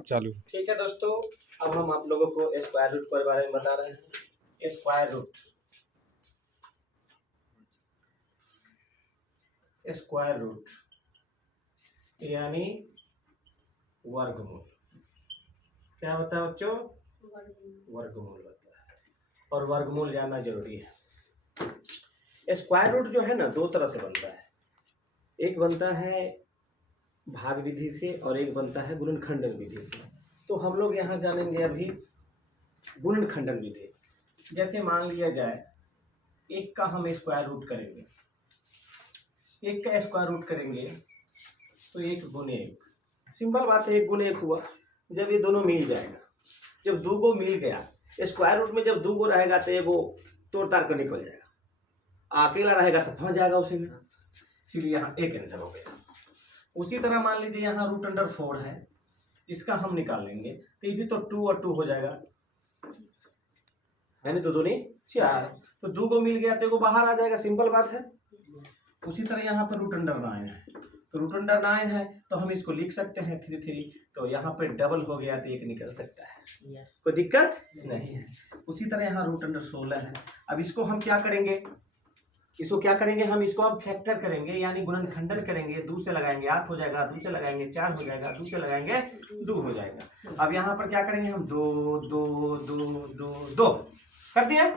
चालू। ठीक है दोस्तों, अब हम आप लोगों को स्क्वायर रूट के बारे में बता रहे हैं। स्क्वायर रूट यानी वर्गमूल। क्या होता है बच्चों? वर्गमूल होता है, और वर्गमूल जानना जरूरी है। स्क्वायर रूट जो है ना, दो तरह से बनता है। एक बनता है भाग विधि से और एक बनता है गुणनखंडन विधि से। तो हम लोग यहाँ जानेंगे अभी गुणनखंडन विधि। जैसे मान लिया जाए एक का हम स्क्वायर रूट करेंगे, एक का स्क्वायर रूट करेंगे तो एक गुने एक। सिंपल बात है, एक गुने एक हुआ। जब ये दोनों मिल जाएगा, जब दो को मिल गया, स्क्वायर रूट में जब दो को रहेगा तो एगो तोड़ ताड़ कर निकल जाएगा, अकेला रहेगा तो फंस जाएगा उसी में। इसलिए यहाँ एक आंसर हो गया। उसी तरह मान लीजिए यहाँ रूट अंडर 4 है, इसका हम निकाल लेंगे तो ये भी तो 2 और 2 हो जाएगा, है ना? तो दो नहीं 4, तो 2 को मिल गया तो एगो बाहर आ जाएगा। सिंपल बात है। उसी तरह यहाँ पर रूट अंडर 9 है, तो रूट अंडर 9 है तो हम इसको लिख सकते हैं 3 3, तो यहाँ पे डबल हो गया तो एक निकल सकता है। कोई दिक्कत नहीं है। उसी तरह यहाँ रूट अंडर 16 है। अब इसको हम क्या करेंगे, इसको क्या करेंगे, हम इसको अब फैक्टर करेंगे यानी गुणनखंडन करेंगे। 2 से लगाएंगे 8 हो जाएगा, 2 से लगाएंगे 4 हो जाएगा, 2 से लगाएंगे 2 हो जाएगा। अब यहाँ पर क्या करेंगे हम, 2 2 2 2 2 कर दिए।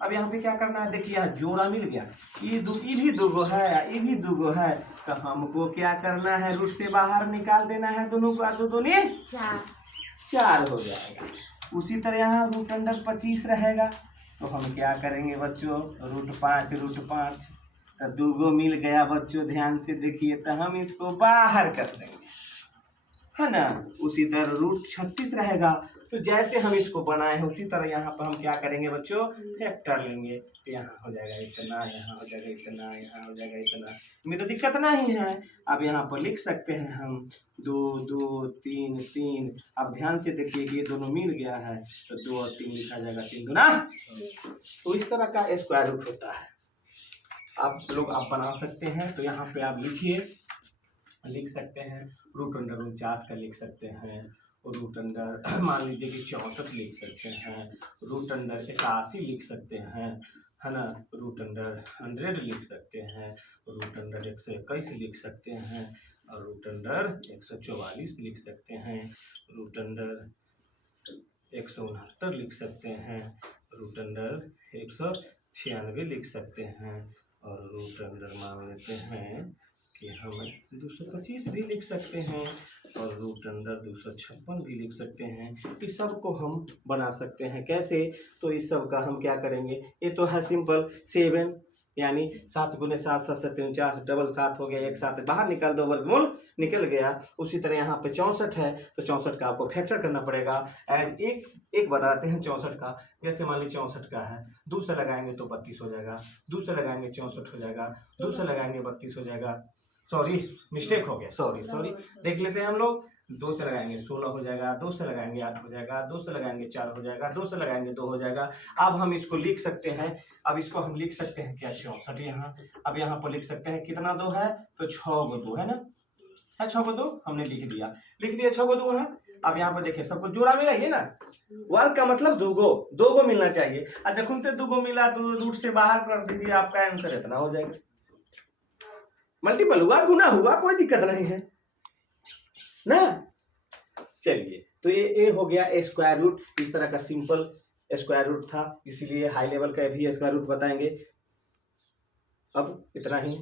अब यहाँ पे क्या करना है, देखिए यहाँ जोड़ा मिल गया, ये भी दूगो है, ये भी दूगो है, तो हमको क्या करना है, रूट से बाहर निकाल देना है दोनों का। दो दूनी 4 हो जाएगा। उसी तरह यहाँ रूट अंडर 25 रहेगा, तो हम क्या करेंगे बच्चों, रूट 5 तो दूगो मिल गया बच्चों, ध्यान से देखिए, तो हम इसको बाहर कर देंगे, है ना। उसी तरह रूट 36 रहेगा, तो जैसे हम इसको बनाए हैं उसी तरह यहाँ पर हम क्या करेंगे बच्चों, फैक्टर लेंगे। तो यहाँ हो जाएगा इतना, यहाँ हो जाएगा इतना, यहाँ हो जाएगा इतना, में तो दिक्कत नहीं है। अब यहाँ पर लिख सकते हैं हम 2 2 3 3। अब ध्यान से देखिए कि ये दोनों मिल गया है, तो 2 और 3 लिखा जाएगा, 3 दूना। तो इस तरह का स्क्वायर रूट होता है। आप लोग आप बना सकते हैं। तो यहाँ पे आप लिख सकते हैं रूट अंडर 49 का लिख सकते हैं, रूट अंडर मान लीजिए कि 64 लिख सकते हैं, रूट अंडर 81 लिख सकते हैं, है ना। रूट अंडर 100 लिख सकते हैं, रूट अंडर 121 लिख सकते हैं, और रूट अंडर 144 लिख सकते हैं, रूट अंडर 169 लिख सकते हैं, रूट अंडर 196 लिख सकते हैं, और रूट अंडर मान लेते हैं कि हम 225 भी लिख सकते हैं, और रूट अंडर 256 भी लिख सकते हैं। इस सब को हम बना सकते हैं। कैसे? तो इस सब का हम क्या करेंगे, ये तो है सिंपल 7 यानी 7 गुने 7 7 7 49, डबल 7 हो गया, एक 7 बाहर निकाल दो, वर्गमूल निकल गया। उसी तरह यहाँ पे 64 है, तो 64 का आपको फैक्टर करना पड़ेगा। एक बताते हैं 64 का। जैसे मान लीजिए 64 का है, 2 से लगाएंगे तो 32 हो जाएगा, 2 से लगाएंगे 64 हो जाएगा, 2 से लगाएंगे 32 हो जाएगा। सॉरी, मिस्टेक हो गया, सॉरी देख लेते हैं हम लोग। 2 से लगाएंगे 16 हो जाएगा, 2 से लगाएंगे 8 हो जाएगा, 2 से लगाएंगे 4 हो जाएगा, 2 से लगाएंगे 2 हो जाएगा। अब हम इसको लिख सकते हैं, अब इसको हम लिख सकते हैं क्या, 64 यहाँ। अब यहाँ पर लिख सकते हैं कितना 2 है, तो 6 गो 2 है ना, है 6 गो 2 हमने लिख दिया 6 गो 2 है। अब यहाँ पर देखिए सबको जोड़ा मिला है ना, वर्ग का मतलब दो गो मिलना चाहिए। अब देखो 2 गो मिला तो रूट से बाहर कर दीजिए, आपका आंसर इतना हो जाएगा। मल्टीपल हुआ, गुना हुआ, कोई दिक्कत नहीं है ना। चलिए, तो ये हो गया स्क्वायर रूट। इस तरह का सिंपल स्क्वायर रूट था, इसीलिए हाई लेवल का भी स्क्वायर रूट बताएंगे। अब इतना ही।